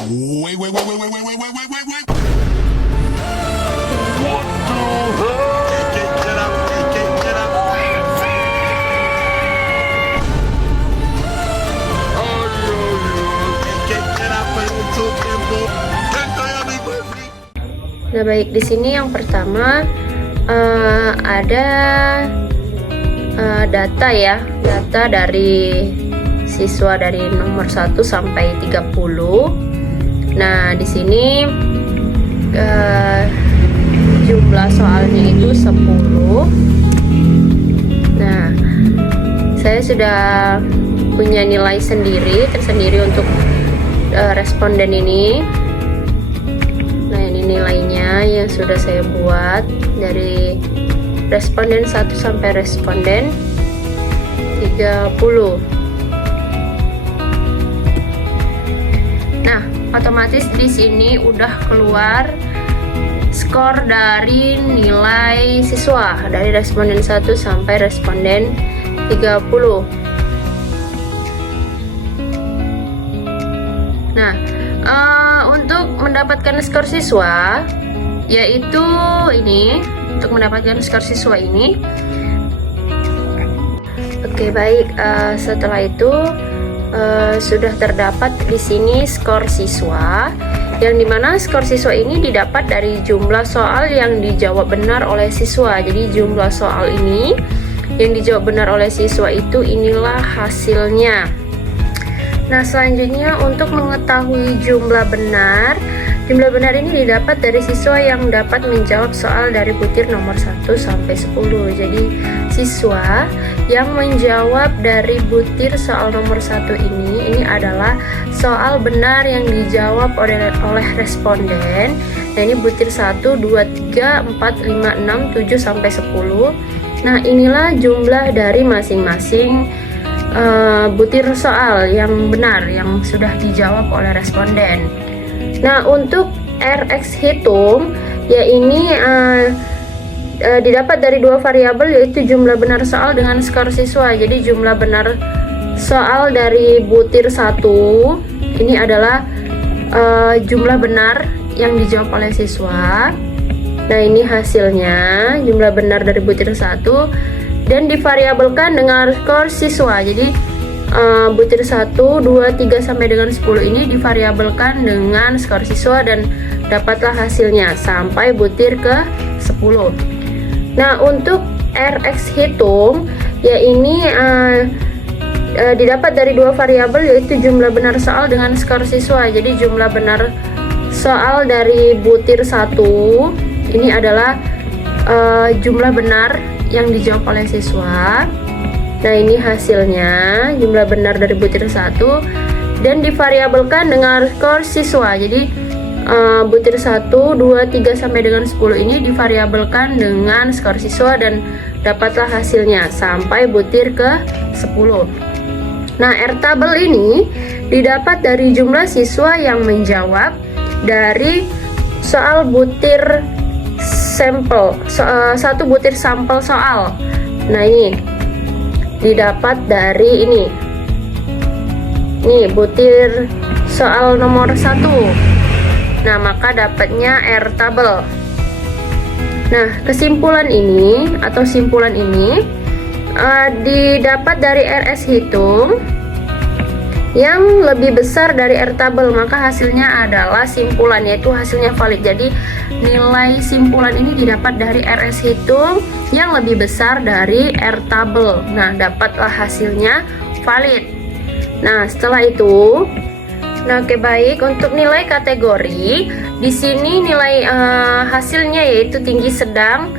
Wait, wait, wait, wait, wait, wait, wait, wait, wait, wait, wait. Get up, get up. Get up untuk tempo. Nah, baik, di sini yang pertama ada data ya, data dari siswa dari nomor 1 sampai 30. Nah, di sini jumlah soalnya itu 10. Nah, saya sudah punya nilai tersendiri untuk responden ini. Nah, ini nilainya yang sudah saya buat dari responden 1 sampai responden 30. Nah, otomatis di sini udah keluar skor dari nilai siswa dari responden 1 sampai responden 30. Nah, untuk mendapatkan skor siswa yaitu ini, untuk mendapatkan skor siswa ini. Oke, baik, setelah itu sudah terdapat di sini skor siswa, yang dimana skor siswa ini didapat dari jumlah soal yang dijawab benar oleh siswa. Jadi jumlah soal ini yang dijawab benar oleh siswa itu inilah hasilnya. Nah, selanjutnya untuk mengetahui jumlah benar ini didapat dari siswa yang dapat menjawab soal dari butir nomor 1 sampai 10. Jadi siswa yang menjawab dari butir soal nomor 1 ini adalah soal benar yang dijawab oleh responden. Nah, ini butir 1, 2, 3, 4, 5, 6, 7 sampai 10. Nah, inilah jumlah dari masing-masing butir soal yang benar yang sudah dijawab oleh responden. Nah, untuk RX hitung ya ini didapat dari dua variabel, yaitu jumlah benar soal dengan skor siswa. Jadi jumlah benar soal dari butir 1 ini adalah jumlah benar yang dijawab oleh siswa. Nah, ini hasilnya jumlah benar dari butir 1 dan divariabelkan dengan skor siswa. Jadi butir 1, 2, 3 sampai dengan 10 ini divariabelkan dengan skor siswa dan dapatlah hasilnya sampai butir ke 10. Nah, untuk RX hitung ya ini didapat dari dua variabel, yaitu jumlah benar soal dengan skor siswa. Jadi jumlah benar soal dari butir 1 ini adalah jumlah benar yang dijawab oleh siswa. Nah, ini hasilnya jumlah benar dari butir 1 dan divariabelkan dengan skor siswa. Jadi butir 1, 2, 3 sampai dengan 10 ini divariabelkan dengan skor siswa dan dapatlah hasilnya sampai butir ke 10. Nah, R tabel ini didapat dari jumlah siswa yang menjawab dari soal butir sampel, satu butir sampel soal. Nah, ini didapat dari ini butir soal nomor 1. Nah, maka dapatnya R tabel. Nah, kesimpulan ini atau simpulan ini didapat dari RS hitung yang lebih besar dari R tabel, maka hasilnya adalah simpulan, yaitu hasilnya valid. Jadi nilai simpulan ini didapat dari RS hitung yang lebih besar dari R tabel. Nah, dapatlah hasilnya valid. Nah, setelah itu, oke, baik, untuk nilai kategori di sini nilai hasilnya yaitu tinggi sedang.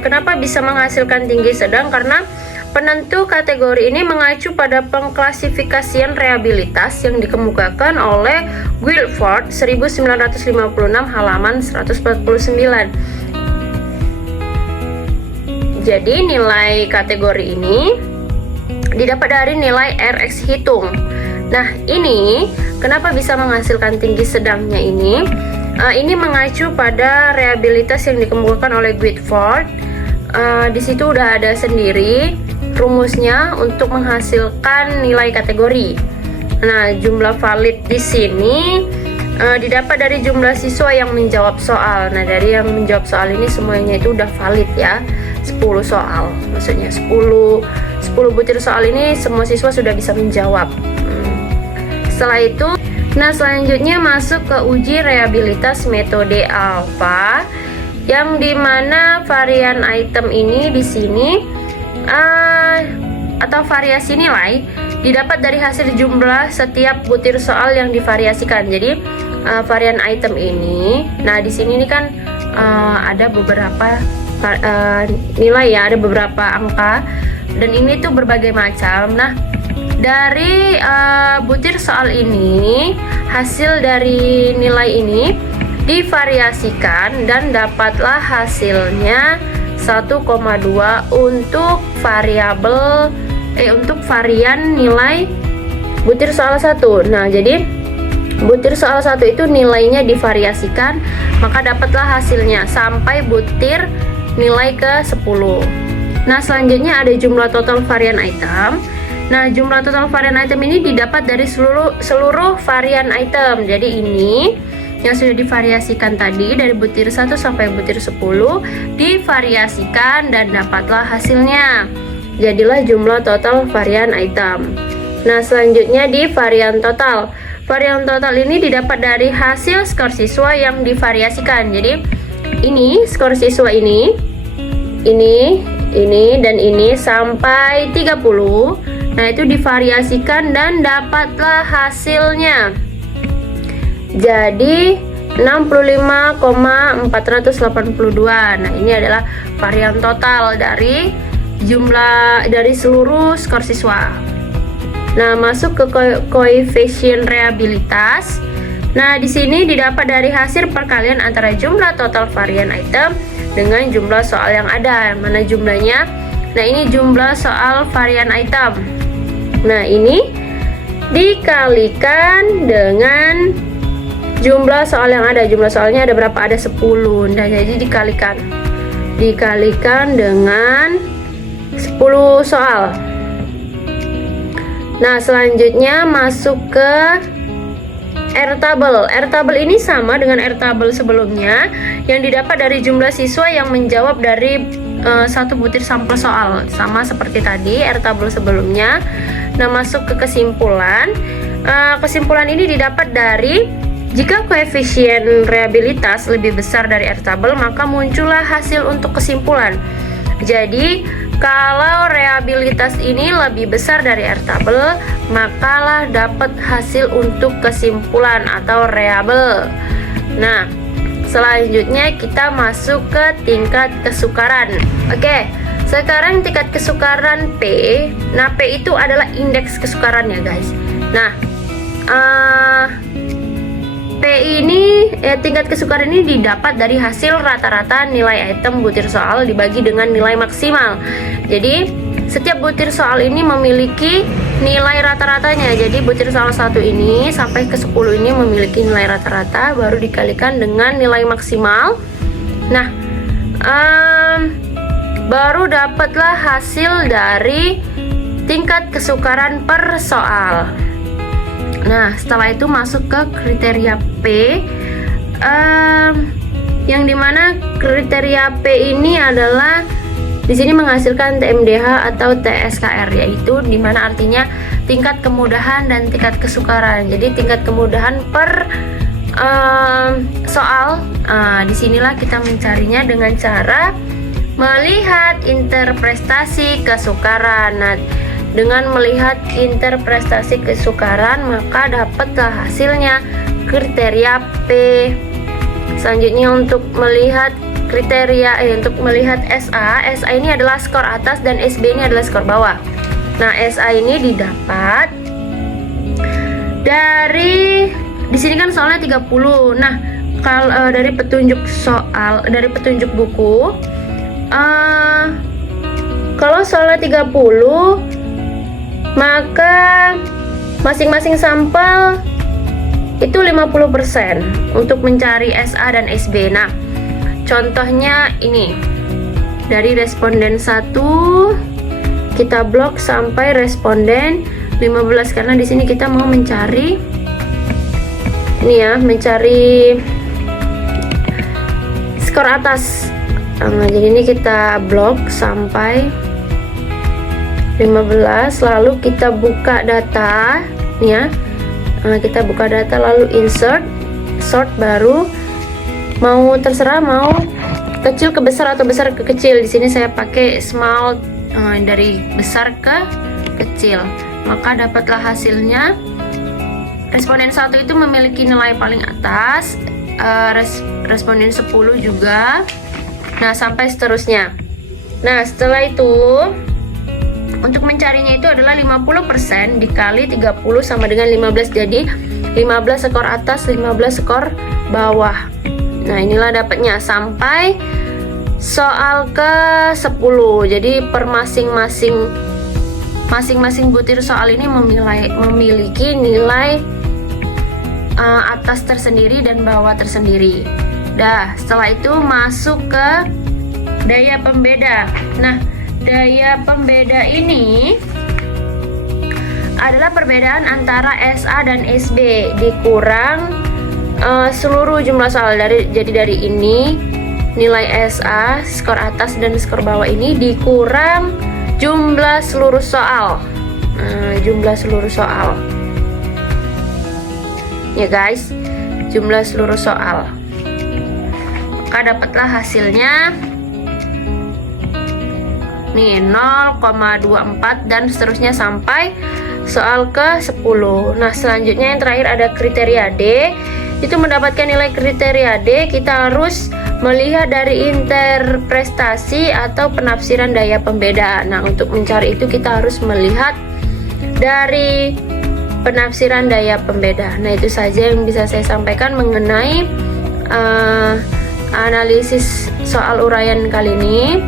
Kenapa bisa menghasilkan tinggi sedang? Karena penentu kategori ini mengacu pada pengklasifikasian reabilitas yang dikemukakan oleh Guilford 1956 halaman 149. Jadi nilai kategori ini didapat dari nilai RX hitung. Nah, ini kenapa bisa menghasilkan tinggi sedangnya ini? Ini mengacu pada reabilitas yang dikemukakan oleh Guilford. Di situ udah ada sendiri rumusnya untuk menghasilkan nilai kategori. Nah, jumlah valid di sini didapat dari jumlah siswa yang menjawab soal. Nah, dari yang menjawab soal ini semuanya itu udah valid ya. 10 soal. Maksudnya 10 butir soal ini semua siswa sudah bisa menjawab. Setelah itu, nah selanjutnya masuk ke uji reabilitas metode alfa, yang dimana varian item ini di sini atau variasi nilai didapat dari hasil jumlah setiap butir soal yang divariasikan. Jadi varian item ini, nah di sini kan ada beberapa nilai ya, ada beberapa angka, dan ini tuh berbagai macam. Nah, dari butir soal ini, hasil dari nilai ini divariasikan dan dapatlah hasilnya 1,2 untuk variabel untuk varian nilai butir soal 1. Nah, jadi butir soal 1 itu nilainya divariasikan, maka dapatlah hasilnya sampai butir nilai ke 10. Nah, selanjutnya ada jumlah total varian item. Nah, jumlah total varian item ini didapat dari seluruh varian item. Jadi ini yang sudah divariasikan tadi dari butir 1 sampai butir 10 divariasikan dan dapatlah hasilnya. Jadilah jumlah total varian item. Nah, selanjutnya di varian total. Varian total ini didapat dari hasil skor siswa yang divariasikan. Jadi ini skor siswa ini dan ini sampai 30. Nah, itu divariasikan dan dapatlah hasilnya. Jadi 65,482. Nah, ini adalah varian total dari seluruh skor siswa. Nah, masuk ke koefisien reabilitas. Nah, di sini didapat dari hasil perkalian antara jumlah total varian item dengan jumlah soal yang ada. Mana jumlahnya? Nah, ini jumlah soal varian item. Nah, ini dikalikan dengan jumlah soal yang ada. Jumlah soalnya ada berapa? Ada 10. Nah, jadi dikalikan dengan 10 soal. Nah, selanjutnya masuk ke R-table. R-table ini sama dengan R-table sebelumnya, yang didapat dari jumlah siswa yang menjawab dari satu butir sampel soal, sama seperti tadi R-table sebelumnya. Nah, masuk ke kesimpulan. Kesimpulan ini didapat dari jika koefisien reabilitas lebih besar dari R-table, maka muncullah hasil untuk kesimpulan. Jadi kalau reabilitas ini lebih besar dari R-table, makalah dapat hasil untuk kesimpulan atau reabel. Nah, selanjutnya kita masuk ke tingkat kesukaran. Oke, sekarang tingkat kesukaran P. Nah, P itu adalah indeks kesukaran ya guys. Nah, P ini tingkat kesukaran ini didapat dari hasil rata-rata nilai item butir soal dibagi dengan nilai maksimal. Jadi setiap butir soal ini memiliki nilai rata-ratanya. Jadi butir soal 1 ini sampai ke 10 ini memiliki nilai rata-rata, baru dikalikan dengan nilai maksimal. Nah, baru dapatlah hasil dari tingkat kesukaran per soal. Nah, setelah itu masuk ke kriteria P, yang dimana kriteria P ini adalah di sini menghasilkan TMDH atau TSKR, yaitu dimana artinya tingkat kemudahan dan tingkat kesukaran. Jadi tingkat kemudahan per soal, disinilah kita mencarinya dengan cara melihat interpretasi kesukaran. Nah, dengan melihat interpretasi kesukaran, maka dapatlah hasilnya kriteria P. Selanjutnya untuk melihat kriteria untuk melihat SA ini adalah skor atas dan SB ini adalah skor bawah. Nah, SA ini didapat dari di sini kan soalnya 30. Nah, kalau dari petunjuk soal, dari petunjuk buku, kalau soalnya 30, maka masing-masing sampel itu 50% untuk mencari SA dan SB. Nah, contohnya ini dari responden 1 kita blok sampai responden 15, karena di sini kita mau mencari ini ya, mencari skor atas. Jadi ini kita blok sampai 15, lalu kita buka data nih ya. Kita buka data lalu insert, sort, baru mau terserah mau kecil ke besar atau besar ke kecil. Di sini saya pakai small, dari besar ke kecil. Maka dapatlah hasilnya. Responden 1 itu memiliki nilai paling atas, responden 10 juga. Nah, sampai seterusnya. Nah, setelah itu untuk mencarinya itu adalah 50% dikali 30 sama dengan 15. Jadi 15 skor atas, 15 skor bawah. Nah, inilah dapatnya sampai soal ke 10. Jadi per masing-masing butir soal ini memiliki nilai atas tersendiri dan bawah tersendiri. Setelah itu masuk ke daya pembeda. Nah, daya pembeda ini adalah perbedaan antara SA dan SB dikurang seluruh jumlah soal. Jadi dari ini nilai SA, skor atas dan skor bawah ini dikurang jumlah seluruh soal. Jumlah seluruh soal. Ya guys, jumlah seluruh soal. Maka dapatlah hasilnya nih 0,24 dan seterusnya sampai soal ke 10. Nah, selanjutnya yang terakhir ada kriteria D. Itu mendapatkan nilai kriteria D, kita harus melihat dari interpretasi atau penafsiran daya pembeda. Nah, untuk mencari itu kita harus melihat dari penafsiran daya pembeda. Nah, itu saja yang bisa saya sampaikan mengenai analisis soal uraian kali ini.